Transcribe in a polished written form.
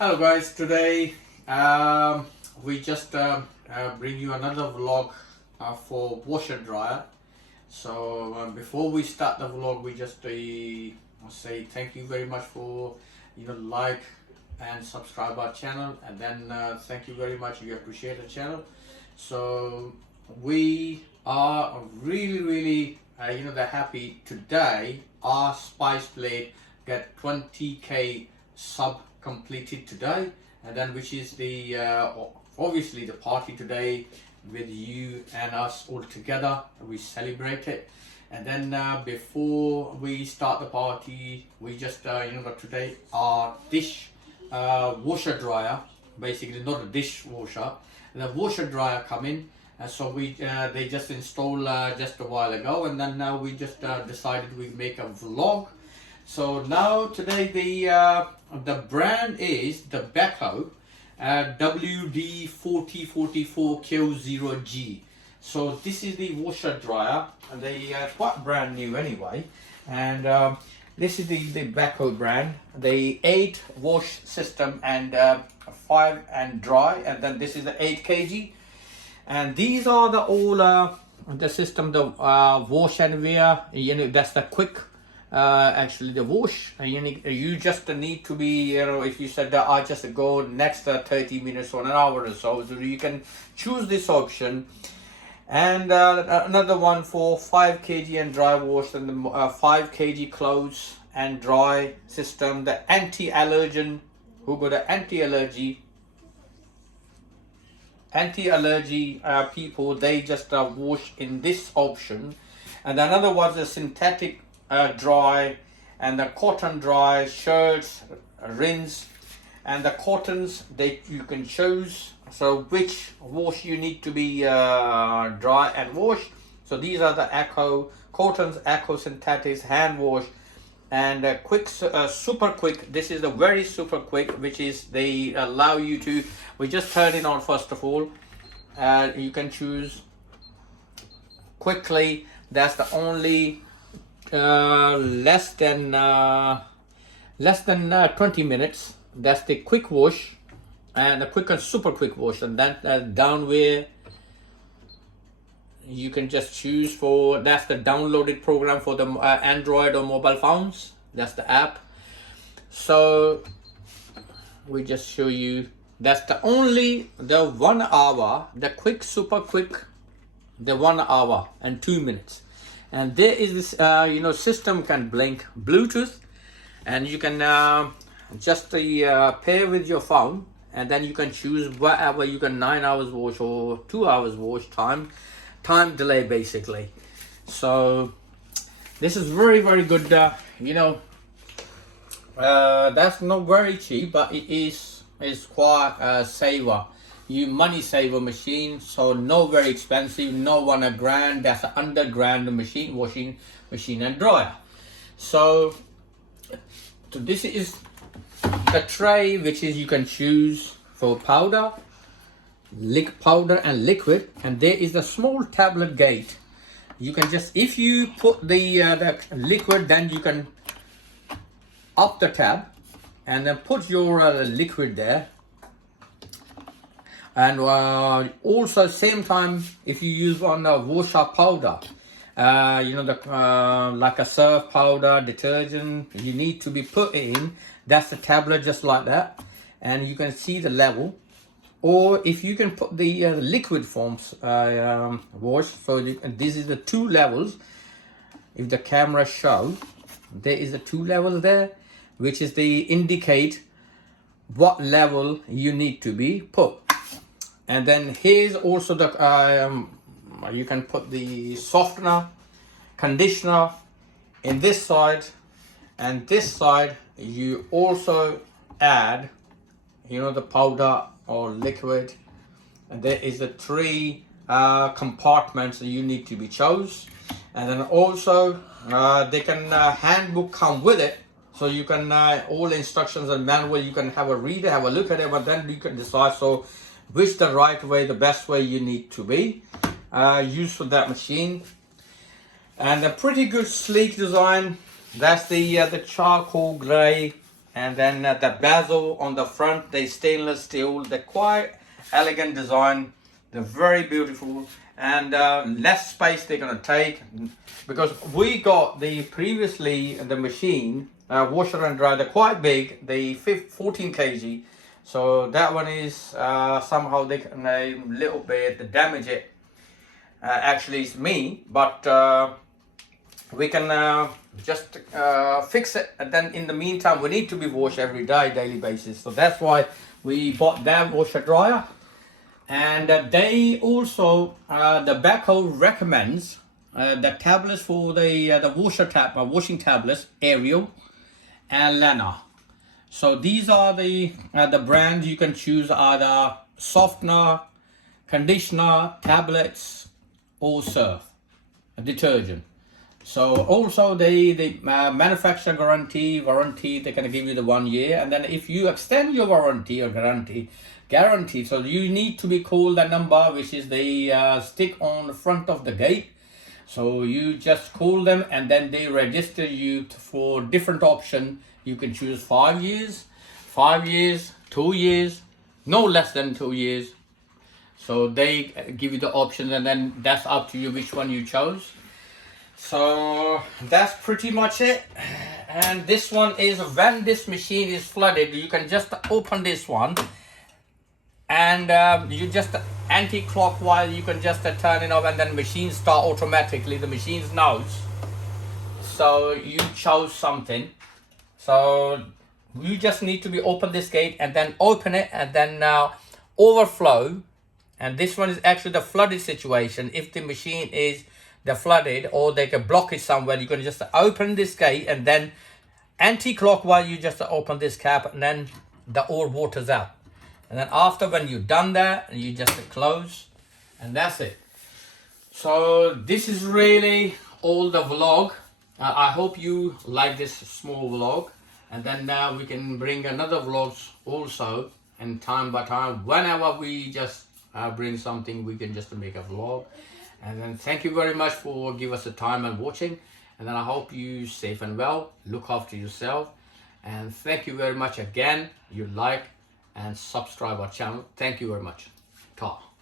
Hello guys, today we just bring you another vlog for washer dryer. So before we start the vlog, we just say thank you very much for like and subscribe our channel, and then thank you very much, you appreciate the channel. So we are really happy today. Our spice plate get 20k sub completed today, and then which is the obviously the party today with you and us all together. We celebrate it, and then before we start the party, we just got today our dish washer dryer, basically not a dishwasher, the washer dryer come in. So we they just installed just a while ago, and then now we just decided we make a vlog. So now today the brand is the BEKO WD40404Q0G. So this is the washer dryer, and they are quite brand new anyway. And this is the BEKO brand, the 8 wash system and 5 and dry, and then this is the 8 kg. And these are the all the system, the wash and wear. That's the quick. Actually the wash, you just need to be, if you said that I just go next 30 minutes or an hour or so you can choose this option. And another one for 5 kg and dry wash, and the 5 kg clothes and dry system, the anti-allergen, who got an anti-allergy people, they just wash in this option. And another was a synthetic dry, and the cotton dry shirts, rinse, and the cottons you can choose, so which wash you need to be dry and wash. So these are the eco cottons, eco synthetics, hand wash, and quick, super quick. This is the very super quick, which is they allow you to, we just turn it on first of all, you can choose quickly. That's the only less than 20 minutes. That's the quick wash, and the quick and super quick wash. And then down where you can just choose for, that's the downloaded program for the Android or mobile phones. That's the app. So we just show you, that's the only the 1 hour, the quick super quick, the 1 hour and 2 minutes. And there is this system can blink Bluetooth, and you can just pair with your phone, and then you can choose whatever you can, 9 hours wash or 2 hours wash time delay basically. So this is very good. That's not very cheap, but it is quite saver. Money saver machine, so no very expensive, no $1 that's an under grand machine, washing machine and dryer. So this is the tray, which is you can choose for powder and liquid, and there is a small tablet gate. You can just, if you put the liquid, then you can up the tab and then put your liquid there. And also same time, if you use on the washer powder, like a surf powder, detergent, you need to be put in. That's the tablet just like that, and you can see the level. Or if you can put the liquid forms wash, so this is the 2 levels. If the camera show, there is the 2 levels there, which is the indicate what level you need to be put. And then here's also the you can put the softener, conditioner in this side, and this side you also add the powder or liquid. And there is the 3 compartments that you need to be chose. And then also they can handbook come with it, so you can all instructions and manual, you can have a read, have a look at it, but then you can decide so which the right way, the best way you need to be used for that machine. And a pretty good sleek design. That's the charcoal gray and then the bezel on the front, they stainless steel. They're quite elegant design. They're very beautiful, and less space they're gonna take, because we got the previously the machine washer and dryer. They're quite big. They 14 kg, so that one is somehow they can a little bit damage it. Actually, it's me, but we can just fix it, and then in the meantime we need to be washed every day, daily basis. So that's why we bought that washer dryer. And they also the BEKO recommends the tablets for the washing tablets, Ariel and Lena. So these are the brands you can choose, either softener, conditioner, tablets, or surf detergent. So also the manufacturer warranty, they're going to give you the 1 year, and then if you extend your warranty or guarantee, so you need to be called that number, which is the stick on the front of the gate. So you just call them, and then they register you for different option. You can choose 5 years, 2 years, no less than 2 years. So they give you the options, and then that's up to you which one you chose. So that's pretty much it. And this one is, when this machine is flooded, you can just open this one, and you just anti-clockwise, you can just turn it off, and then machine start automatically. The machine knows. So you chose something. So you just need to be open this gate and then open it, and then overflow. And this one is actually the flooded situation. If the machine is the flooded, or they can block it somewhere, you can just open this gate, and then anti-clockwise you just open this cap, and then the all water's out. And then after, when you've done that, you just close, and that's it. So this is really all the vlog. I hope you like this small vlog, and then now we can bring another vlogs also, and time by time, whenever we just bring something, we can just make a vlog. And then thank you very much for giving us the time and watching, and then I hope you safe and well, look after yourself, and thank you very much again. You like and subscribe our channel. Thank you very much. Ta.